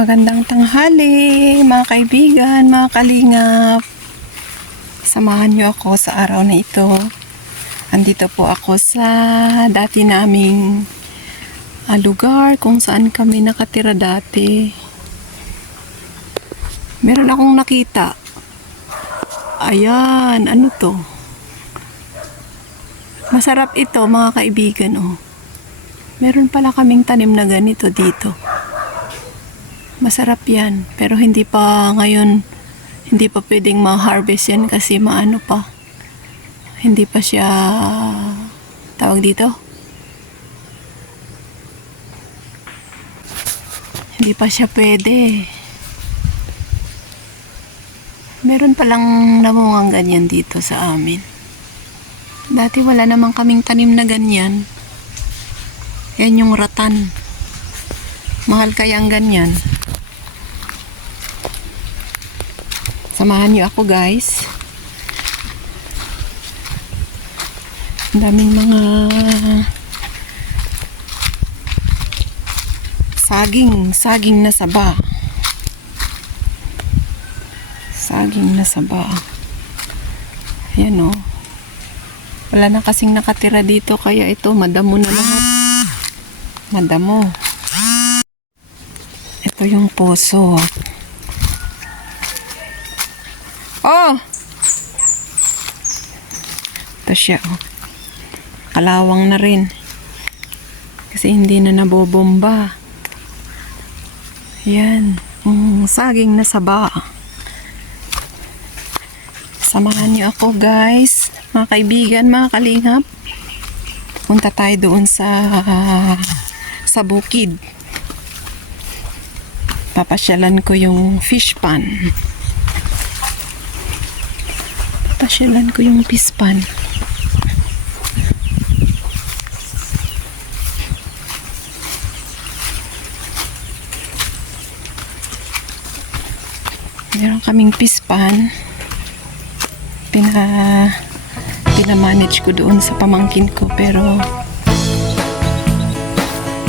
Magandang tanghali, mga kaibigan, mga kalingap. Samahan niyo ako sa araw na ito. Andito po ako sa dati naming ah, lugar kung saan kami nakatira dati. Meron akong nakita. Ayan, ano to? Masarap ito, mga kaibigan, oh. Meron pala kaming tanim na ganito dito. Masarap yan. Pero hindi pa ngayon, hindi pa pwedeng ma-harvest yan kasi maano pa. Hindi pa siya, tawag dito? Hindi pa siya pwede. Meron palang namungang ganyan dito sa amin. Dati wala namang kaming tanim na ganyan. Yan yung ratan. Mahal kaya ang ganyan. Samahan niyo ako guys. Ang daming mga saging, saging na saba. Saging na saba. Ayan o. Wala na kasing nakatira dito kaya ito madamo na lahat. Madamo. Ito yung poso. Oh! Ito siya, oh. Kalawang na rin. Kasi hindi na nabobomba. Yan. Mm, saging na saba. Samahan niyo ako, guys. Mga kaibigan, mga kalingap. Punta tayo doon sa sa bukid. Papasyalan ko yung fish pan. Pasyalan ko yung pispan. Meron kaming pispan. Pina pinamanage ko doon sa pamangkin ko pero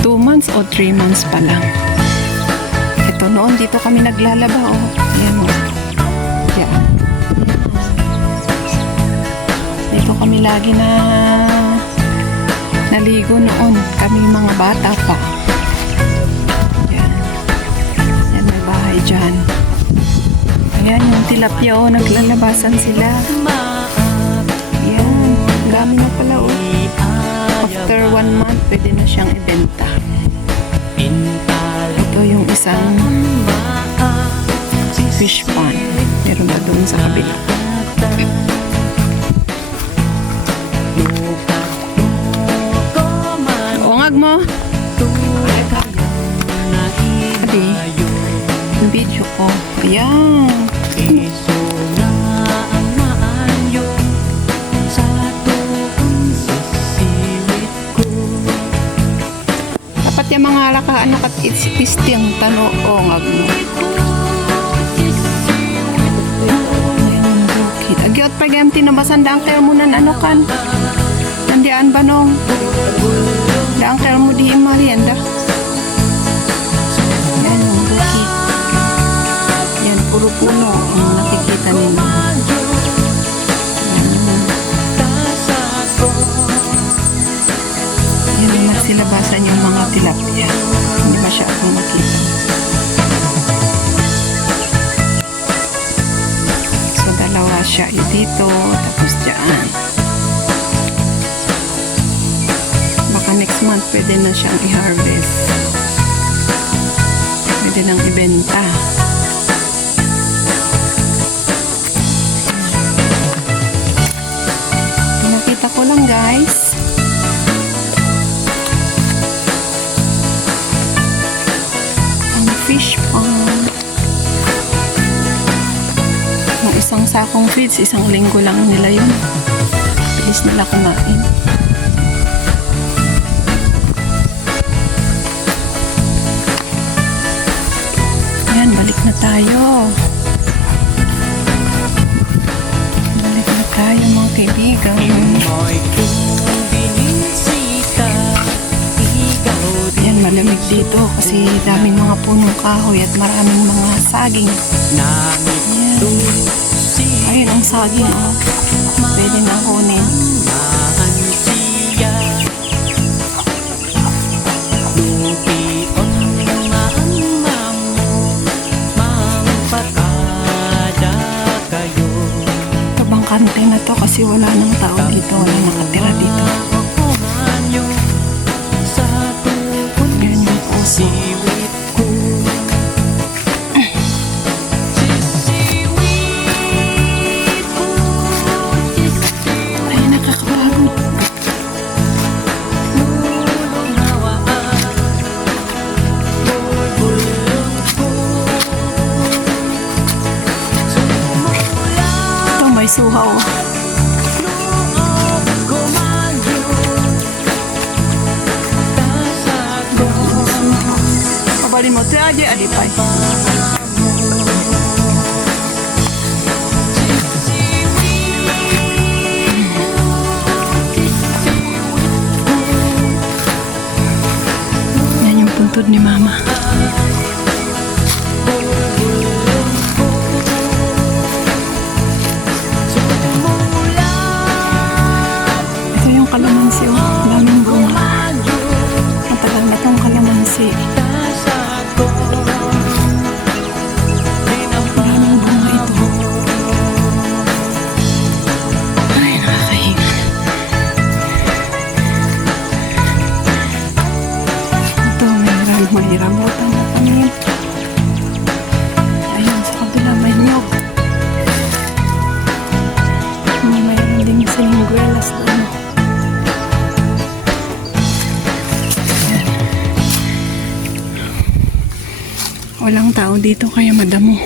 2 months o 3 months pa lang. Ito noon dito kami naglalaba oh. Yan oh. Yan. Kami lagi na naligo noon. Kami mga bata pa. Yan. Yan may bahay dyan. Ayan yung tilapia oh. Naglalabasan sila. Yan. Ang dami na pala oh. After one month, pwede na siyang ibenta. Ito yung isang fish pond. Meron ba doon sa kabila? Video ko. Ayan. Dapat yung mga alaka anak at ispistiyang tano ungag mo. Ayan, bukid. Agyot pa gayam tinabasan daang kayo mo nan ano kan. Nandiyan ba nung? Daang kayo mo di merienda. Puno ang nakikita ninyo. Yan ang nagsilabasan yung mga tilapia. Hindi ba siya akong makita? So, dalawa siya dito, tapos dyan. Baka next month pwede na siyang i-harvest. Pwede nang ibenta. Lang guys. Ang fish pond. Yung isang sakong feeds, isang linggo lang nila yun. Bilis nila kumain. Yan, balik na tayo. Kaibigan. Mo'y kung binisita, ikaw din Yan, malamig dito kasi daming mga punong kahoy at maraming mga saging. Ayan. Ayun ang saging oh. Pwede na kunin. Ito bang kante na to kasi wala nang tao dito. Wala nakatira dito. Ito may suhaw. Pabalin mo. Ito aja alipay. Walang tao dito kaya madamo.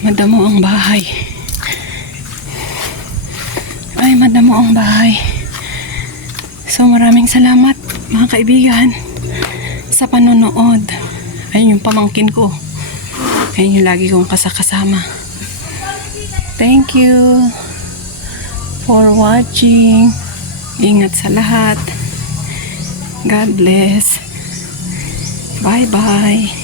Madamo ang bahay. Ay, madamo ang bahay. So maraming salamat mga kaibigan sa panonood. Ayun yung pamangkin ko. Ayun yung lagi kong kasakasama. Thank you for watching. Ingat sa lahat. God bless. Bye-bye.